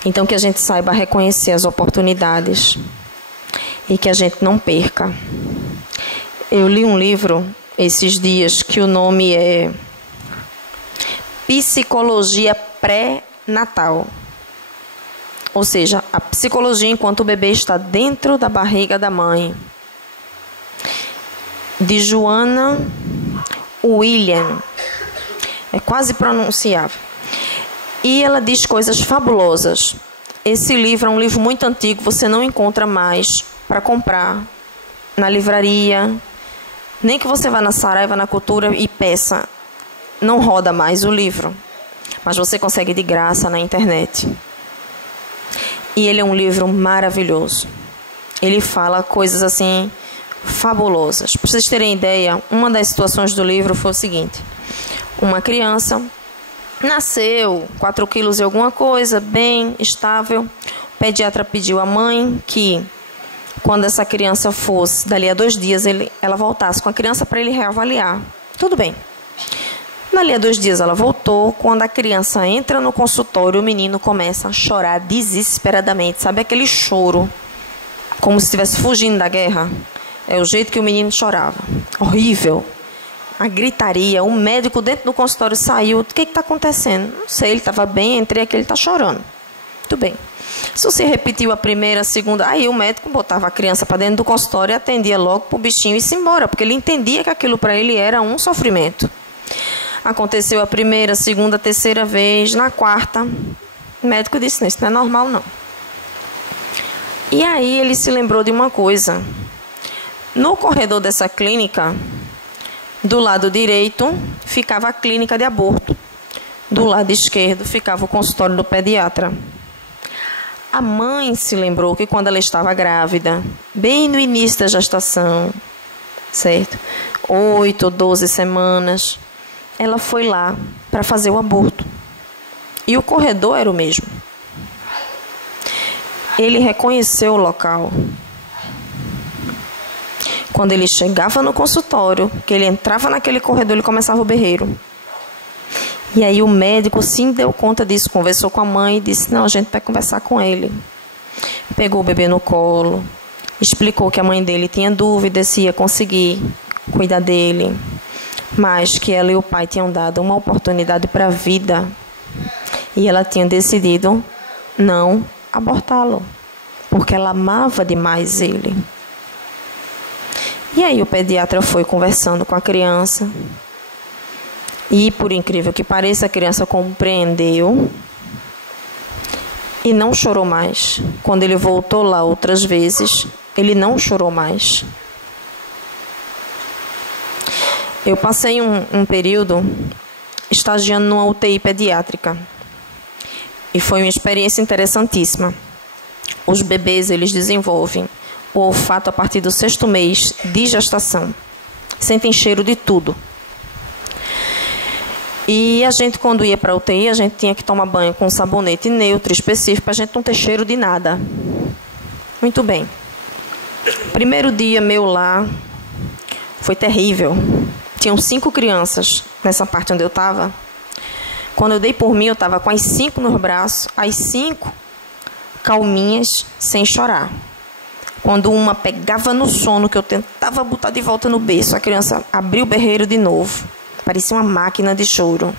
Então, que a gente saiba reconhecer as oportunidades e que a gente não perca. Eu li um livro esses dias que o nome é Psicologia Pré-Natal. Ou seja, a psicologia enquanto o bebê está dentro da barriga da mãe. De Joana William. É quase pronunciável. E ela diz coisas fabulosas. Esse livro é um livro muito antigo, você não encontra mais para comprar na livraria. Nem que você vá na Saraiva, na Cultura e peça. Não roda mais o livro. Mas você consegue de graça na internet. E ele é um livro maravilhoso. Ele fala coisas assim fabulosas. Para vocês terem ideia, uma das situações do livro foi o seguinte. Uma criança nasceu 4 quilos e alguma coisa, bem estável. O pediatra pediu à mãe que, quando essa criança fosse, dali a 2 dias, ela voltasse com a criança para ele reavaliar. Tudo bem. Dali a 2 dias ela voltou. Quando a criança entra no consultório, o menino começa a chorar desesperadamente. Sabe aquele choro, como se estivesse fugindo da guerra? É o jeito que o menino chorava. Horrível. A gritaria. O médico dentro do consultório saiu. O que está acontecendo? Não sei, ele estava bem, entrei aqui, ele está chorando. Tudo bem. Se você repetiu a primeira, a segunda, aí o médico botava a criança para dentro do consultório e atendia logo para o bichinho e se embora, porque ele entendia que aquilo para ele era um sofrimento. Aconteceu a primeira, a segunda, a terceira vez. Na quarta, o médico disse, não, isso não é normal não. E aí ele se lembrou de uma coisa. No corredor dessa clínica, do lado direito, ficava a clínica de aborto. Do lado esquerdo, ficava o consultório do pediatra. A mãe se lembrou que quando ela estava grávida, bem no início da gestação, certo? 8 ou 12 semanas, ela foi lá para fazer o aborto. E o corredor era o mesmo. Ele reconheceu o local. Quando ele chegava no consultório, que ele entrava naquele corredor, ele começava o berreiro. E aí o médico sim deu conta disso, conversou com a mãe e disse, não, a gente vai conversar com ele. Pegou o bebê no colo, explicou que a mãe dele tinha dúvida se ia conseguir cuidar dele, mas que ela e o pai tinham dado uma oportunidade para a vida e ela tinha decidido não abortá-lo, porque ela amava demais ele. E aí o pediatra foi conversando com a criança e, por incrível que pareça, a criança compreendeu e não chorou mais. Quando ele voltou lá outras vezes, ele não chorou mais. Eu passei um período estagiando numa UTI pediátrica e foi uma experiência interessantíssima. Os bebês, eles desenvolvem o olfato a partir do 6º mês de gestação. Sentem cheiro de tudo. E a gente, quando ia para a UTI, a gente tinha que tomar banho com sabonete neutro, específico, para a gente não ter cheiro de nada. Muito bem. Primeiro dia meu lá foi terrível. Tinham 5 crianças nessa parte onde eu estava. Quando eu dei por mim, eu estava com as 5 nos braços, as 5 calminhas, sem chorar. Quando uma pegava no sono, que eu tentava botar de volta no berço, a criança abriu o berreiro de novo. Parecia uma máquina de choro.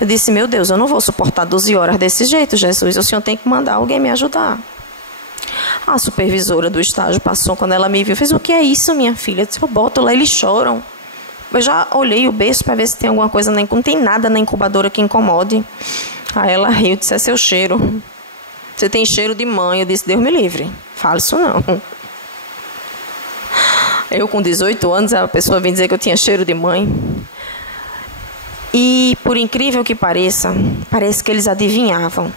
Eu disse, meu Deus, eu não vou suportar 12 horas desse jeito, Jesus. O Senhor tem que mandar alguém me ajudar. A supervisora do estágio passou, quando ela me viu, fez, o que é isso, minha filha? Eu disse, eu boto lá, eles choram. Eu já olhei o berço para ver se tem alguma coisa, não tem nada na incubadora que incomode. Aí ela riu, disse, é seu cheiro. Você tem cheiro de mãe. Eu disse, Deus me livre. Fala isso não. Eu com 18 anos, a pessoa vem dizer que eu tinha cheiro de mãe. E, por incrível que pareça, parece que eles adivinhavam.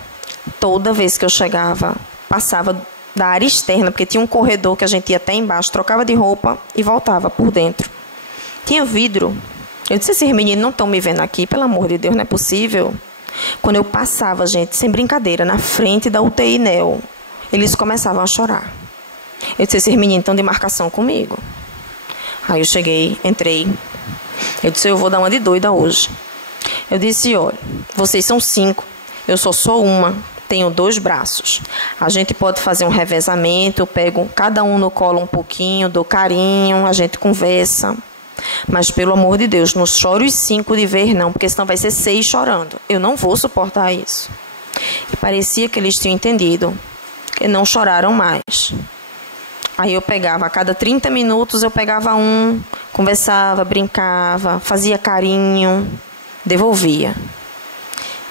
Toda vez que eu chegava, passava da área externa, porque tinha um corredor que a gente ia até embaixo, trocava de roupa e voltava por dentro. Tinha vidro. Eu disse, esses meninos não estão me vendo aqui, pelo amor de Deus, não é possível. Quando eu passava, gente, sem brincadeira, na frente da UTI NEO, eles começavam a chorar. Eu disse, esses meninos estão de marcação comigo. Aí eu cheguei, entrei. Eu disse, eu vou dar uma de doida hoje. Eu disse, olha, vocês são 5, eu só sou uma, tenho 2 braços. A gente pode fazer um revezamento, eu pego cada um no colo um pouquinho, dou carinho, a gente conversa. Mas, pelo amor de Deus, não chore os 5 de vez, não, porque senão vai ser 6 chorando. Eu não vou suportar isso. E parecia que eles tinham entendido, que não choraram mais. Aí eu pegava, a cada 30 minutos eu pegava um, conversava, brincava, fazia carinho, devolvia.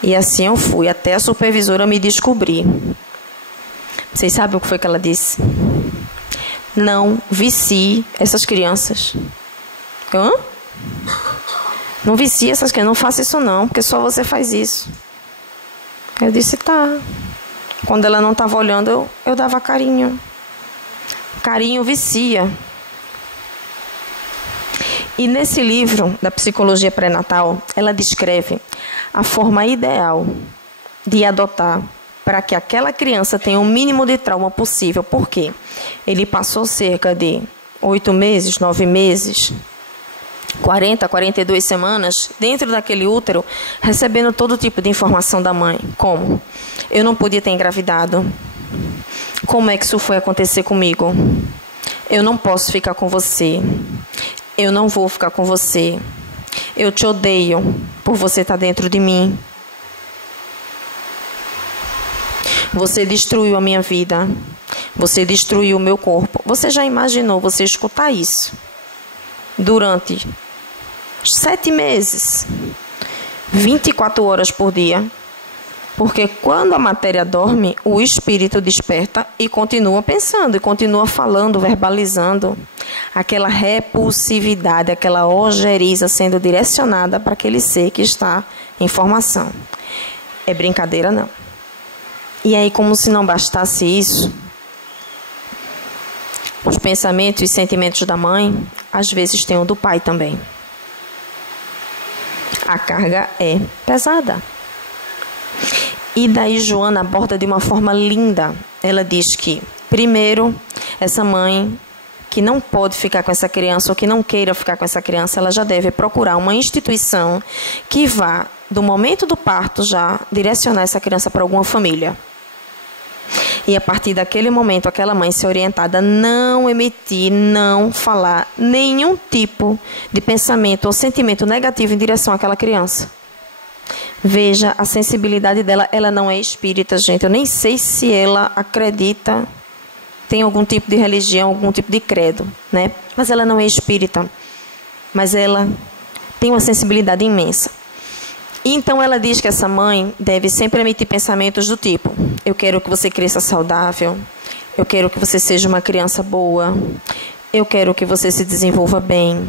E assim eu fui, até a supervisora me descobrir. Vocês sabem o que foi que ela disse? Não vicie essas crianças. Hã? Não vicie essas crianças, não faça isso não, porque só você faz isso. Eu disse, tá. Quando ela não estava olhando, eu dava carinho. Carinho vicia. E nesse livro da psicologia pré-natal, ela descreve a forma ideal de adotar para que aquela criança tenha o mínimo de trauma possível. Por quê? Ele passou cerca de 8 meses, 9 meses, 40, 42 semanas dentro daquele útero, recebendo todo tipo de informação da mãe. Como? Eu não podia ter engravidado. Como é que isso foi acontecer comigo? Eu não posso ficar com você. Eu não vou ficar com você. Eu te odeio por você estar dentro de mim. Você destruiu a minha vida. Você destruiu o meu corpo. Você já imaginou você escutar isso durante 7 meses, 24 horas por dia? Porque quando a matéria dorme, o espírito desperta e continua pensando, e continua falando, verbalizando. Aquela repulsividade, aquela ojeriza sendo direcionada para aquele ser que está em formação. É brincadeira, não. E aí, como se não bastasse isso, os pensamentos e sentimentos da mãe, às vezes tem o do pai também. A carga é pesada. E daí Joana aborda de uma forma linda. Ela diz que, primeiro, essa mãe que não pode ficar com essa criança ou que não queira ficar com essa criança, ela já deve procurar uma instituição que vá, do momento do parto, já direcionar essa criança para alguma família. E a partir daquele momento, aquela mãe ser orientada a não emitir, não falar nenhum tipo de pensamento ou sentimento negativo em direção àquela criança. Veja a sensibilidade dela. Ela não é espírita, gente. Eu nem sei se ela acredita, tem algum tipo de religião, algum tipo de credo, né? Mas ela não é espírita. Mas ela tem uma sensibilidade imensa. E então ela diz que essa mãe deve sempre emitir pensamentos do tipo: eu quero que você cresça saudável, eu quero que você seja uma criança boa, eu quero que você se desenvolva bem,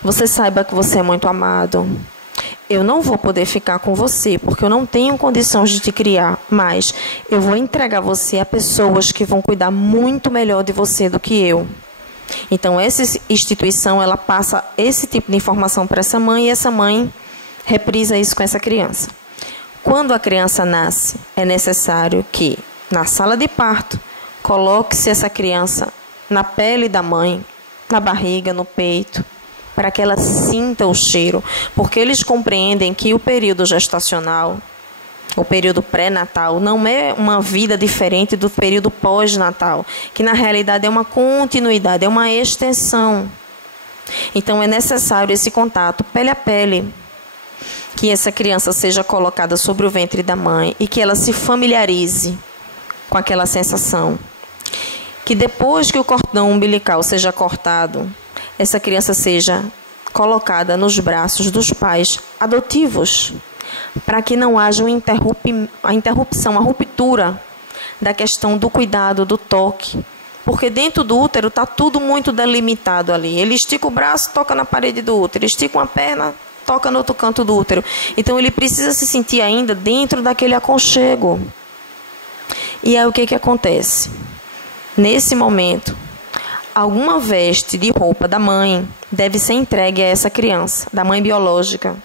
você saiba que você é muito amado. Eu não vou poder ficar com você, porque eu não tenho condições de te criar, mas eu vou entregar você a pessoas que vão cuidar muito melhor de você do que eu. Então, essa instituição, ela passa esse tipo de informação para essa mãe, e essa mãe reprisa isso com essa criança. Quando a criança nasce, é necessário que, na sala de parto, coloque-se essa criança na pele da mãe, na barriga, no peito, para que ela sinta o cheiro, porque eles compreendem que o período gestacional, o período pré-natal, não é uma vida diferente do período pós-natal, que na realidade é uma continuidade, é uma extensão. Então é necessário esse contato pele a pele, que essa criança seja colocada sobre o ventre da mãe e que ela se familiarize com aquela sensação. Que depois que o cordão umbilical seja cortado, essa criança seja colocada nos braços dos pais adotivos, para que não haja a interrupção, a ruptura da questão do cuidado, do toque. Porque dentro do útero está tudo muito delimitado ali. Ele estica o braço, toca na parede do útero. Estica uma perna, toca no outro canto do útero. Então ele precisa se sentir ainda dentro daquele aconchego. E aí o que acontece? Nesse momento, alguma veste de roupa da mãe deve ser entregue a essa criança, da mãe biológica,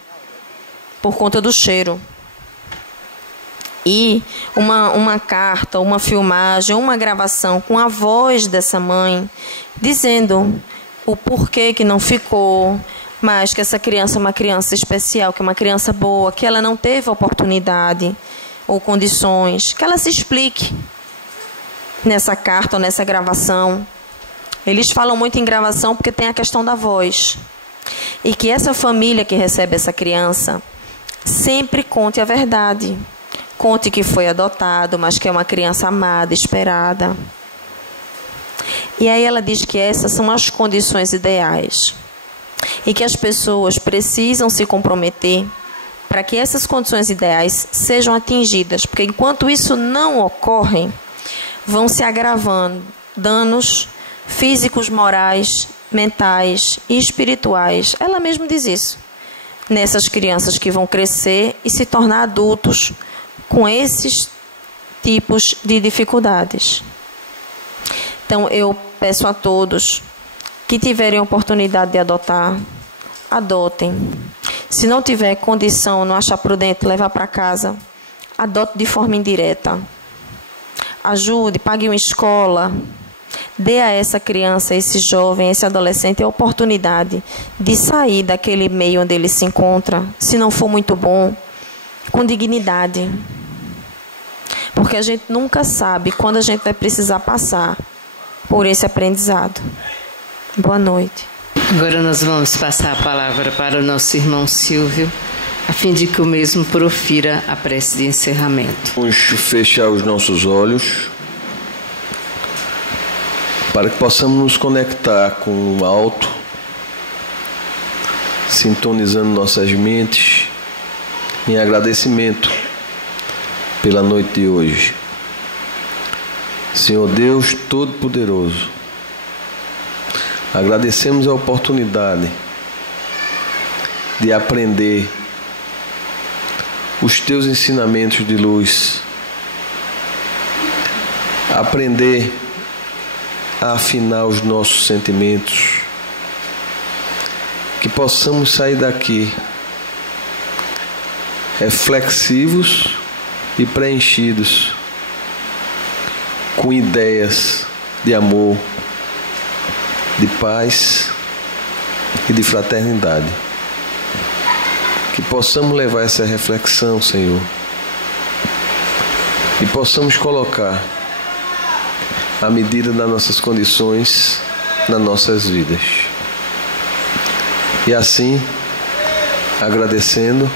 por conta do cheiro. E uma carta, uma filmagem, uma gravação com a voz dessa mãe, dizendo o porquê que não ficou, mas que essa criança é uma criança especial, que é uma criança boa, que ela não teve oportunidade ou condições, que ela se explique nessa carta ou nessa gravação. Eles falam muito em gravação porque tem a questão da voz. E que essa família que recebe essa criança sempre conte a verdade. Conte que foi adotado, mas que é uma criança amada, esperada. E aí ela diz que essas são as condições ideais e que as pessoas precisam se comprometer para que essas condições ideais sejam atingidas, porque enquanto isso não ocorre, vão se agravando danos físicos, morais, mentais e espirituais. Ela mesma diz isso. Nessas crianças que vão crescer e se tornar adultos com esses tipos de dificuldades. Então, eu peço a todos que tiverem oportunidade de adotar, adotem. Se não tiver condição, não achar prudente levar para casa, adote de forma indireta. Ajude, pague uma escola. Dê a essa criança, esse jovem, esse adolescente a oportunidade de sair daquele meio onde ele se encontra, se não for muito bom, com dignidade. Porque a gente nunca sabe quando a gente vai precisar passar por esse aprendizado. Boa noite. Agora nós vamos passar a palavra para o nosso irmão Silvio, a fim de que o mesmo profira a prece de encerramento. Vamos fechar os nossos olhos para que possamos nos conectar com o alto, sintonizando nossas mentes em agradecimento pela noite de hoje. Senhor Deus Todo-Poderoso, agradecemos a oportunidade de aprender os Teus ensinamentos de luz, aprender a afinar os nossos sentimentos, que possamos sair daqui reflexivos e preenchidos com ideias de amor, de paz e de fraternidade. Que possamos levar essa reflexão, Senhor, e possamos colocar à medida das nossas condições nas nossas vidas. E assim, agradecendo,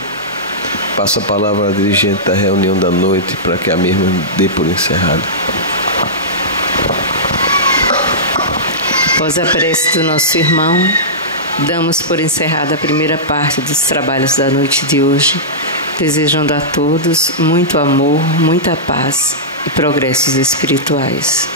passo a palavra à dirigente da reunião da noite para que a mesma dê por encerrada. Após a prece do nosso irmão, damos por encerrada a primeira parte dos trabalhos da noite de hoje, desejando a todos muito amor, muita paz e progressos espirituais.